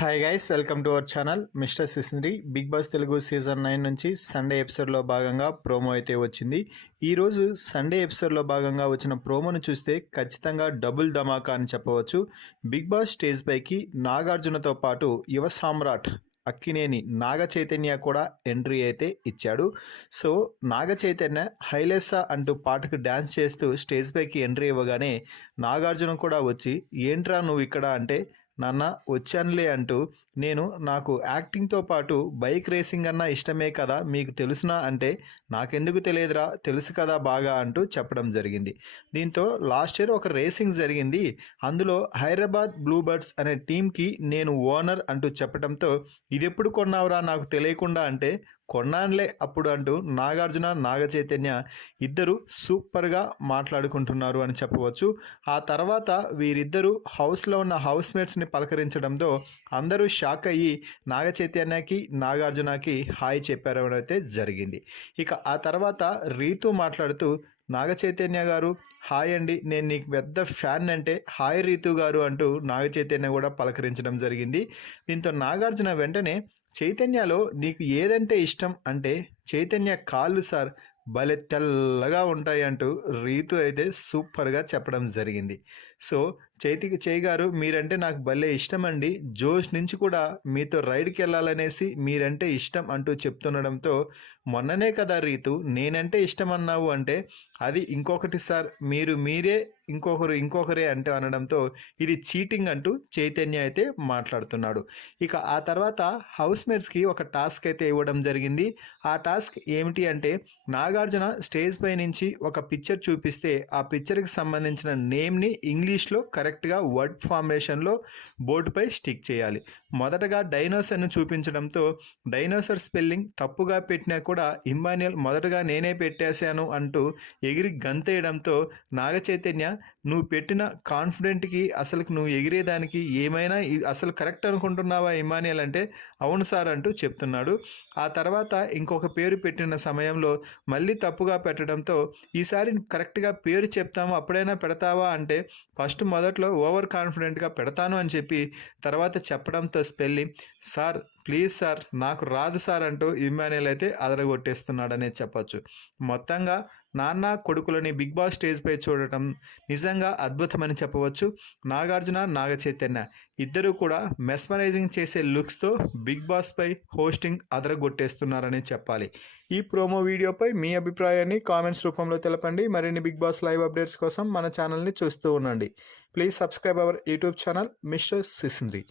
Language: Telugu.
Hi guys, welcome to our channel mister Sisindri. Bigg Boss Telugu season 9 నుంచి సండే ఎపిసోడ్లో భాగంగా ప్రోమో అయితే వచ్చింది. ఈరోజు సండే ఎపిసోడ్లో భాగంగా వచ్చిన ప్రోమోను చూస్తే ఖచ్చితంగా డబుల్ ధమాకా అని చెప్పవచ్చు. బిగ్ బాస్ స్టేజ్ పైకి నాగార్జునతో పాటు యువ సామ్రాట్ అక్కినేని నాగ చైతన్య కూడా ఎంట్రీ అయితే ఇచ్చాడు. సో నాగ చైతన్య హైలెస్సా అంటూ పాటకు డ్యాన్స్ చేస్తూ స్టేజ్ పైకి ఎంట్రీ ఇవ్వగానే నాగార్జున కూడా వచ్చి ఏంట్రా నువ్వు ఇక్కడ అంటే, నాన్న వచ్చానులే అంటూ, నాకు యాక్టింగ్తో పాటు బైక్ రేసింగ్ అన్న ఇష్టమే కదా మీకు తెలుసునా అంటే, నాకెందుకు తెలియదురా తెలుసు కదా బాగా అంటూ చెప్పడం జరిగింది. దీంతో లాస్ట్ ఇయర్ ఒక రేసింగ్ జరిగింది, అందులో హైదరాబాద్ బ్లూ బర్డ్స్ అనే టీంకి నేను ఓనర్ అంటూ చెప్పడంతో ఇది ఎప్పుడు కొన్నావురా నాకు తెలియకుండా అంటే, కొన్నానులే అప్పుడు అంటూ నాగార్జున నాగ చైతన్య ఇద్దరు సూపర్గా మాట్లాడుకుంటున్నారు అని చెప్పవచ్చు. ఆ తర్వాత వీరిద్దరూ హౌస్లో ఉన్న హౌస్ మేట్స్ని పలకరించడంతో అందరూ షాక్ అయ్యి నాగ చైతన్యకి నాగార్జునకి హాయ్ చెప్పారు అయితే జరిగింది. ఇక ఆ తర్వాత రీతు మాట్లాడుతూ, నాగ చైతన్య గారు హాయ్ అండి, నేను నీకు పెద్ద ఫ్యాన్ అంటే హాయ్ రీతు గారు అంటూ నాగ చైతన్య కూడా పలకరించడం జరిగింది. దీంతో నాగార్జున వెంటనే చైతన్యలో నీకు ఏదంటే ఇష్టం అంటే, చైతన్య కాళ్ళు సార్ భలే తెల్లగా ఉంటాయి అంటూ రీతు అయితే సూపర్గా చెప్పడం జరిగింది. సో చేయి గారు మీరంటే నాకు భలే ఇష్టం అండి, జోష్ నుంచి కూడా మీతో రైడ్కి వెళ్ళాలనేసి మీరంటే ఇష్టం అంటూ చెప్తుండడంతో, మొన్ననే కదా రీతు నేనంటే ఇష్టం అన్నావు అంటే, అది ఇంకొకటి సార్ మీరే ఇంకొకరే అంటే అనడంతో ఇది చీటింగ్ అంటూ చైతన్య అయితే మాట్లాడుతున్నాడు. ఇక ఆ తర్వాత హౌస్ మేట్స్కి ఒక టాస్క్ అయితే ఇవ్వడం జరిగింది. ఆ టాస్క్ ఏమిటి అంటే, నాగార్జున స్టేజ్ పై నుంచి ఒక పిక్చర్ చూపిస్తే ఆ పిక్చర్కి సంబంధించిన నేమ్ని ఇంగ్లీష్లో కరెక్ట్గా వర్డ్ ఫార్మేషన్లో బోర్డుపై స్టిక్ చేయాలి. మొదటగా డైనోసర్ను చూపించడంతో డైనోసర్ స్పెల్లింగ్ తప్పుగా పెట్టినా కూడా ఇమ్మాన్యుయల్ మొదటగా నేనే పెట్టేశాను అంటూ ఎగిరి గంతేయడంతో నాగ చైతన్య నువ్వు పెట్టిన కాన్ఫిడెంట్కి అసలు నువ్వు ఎగిరేదానికి ఏమైనా అసలు కరెక్ట్ అనుకుంటున్నావా ఇమ్మాన్యుయల్ అంటే, అవును సార్ అంటూ చెప్తున్నాడు. ఆ తర్వాత ఇంకొక పేరు పెట్టిన సమయంలో మళ్ళీ తప్పుగా పెట్టడంతో, ఈసారి కరెక్ట్గా పేరు చెప్తాము అప్పుడైనా పెడతావా అంటే, ఫస్ట్ మొదట్లో ఓవర్ కాన్ఫిడెంట్గా పెడతాను అని చెప్పి తర్వాత చెప్పడంతో స్పెల్లింగ్ సార్ ప్లీజ్ సార్ నాకు రాదు సార్ అంటూ ఇమ్మాన్యుయల్ అయితే అదరగొట్టేస్తున్నాడనే చెప్పచ్చు. మొత్తంగా నాన్న కొడుకులని బిగ్ బాస్ స్టేజ్పై చూడటం నిజంగా అద్భుతమని చెప్పవచ్చు. నాగార్జున నాగ చైతన్య ఇద్దరు కూడా మెస్మరైజింగ్ చేసే లుక్స్తో బిగ్ బాస్పై హోస్టింగ్ అదరగొట్టేస్తున్నారని చెప్పాలి. ఈ ప్రోమో వీడియోపై మీ అభిప్రాయాన్ని కామెంట్స్ రూపంలో తెలపండి. మరిన్ని బిగ్ బాస్ లైవ్ అప్డేట్స్ కోసం మన ఛానల్ని చూస్తూ ఉండండి. Please subscribe our YouTube channel mister సిసింద్రి.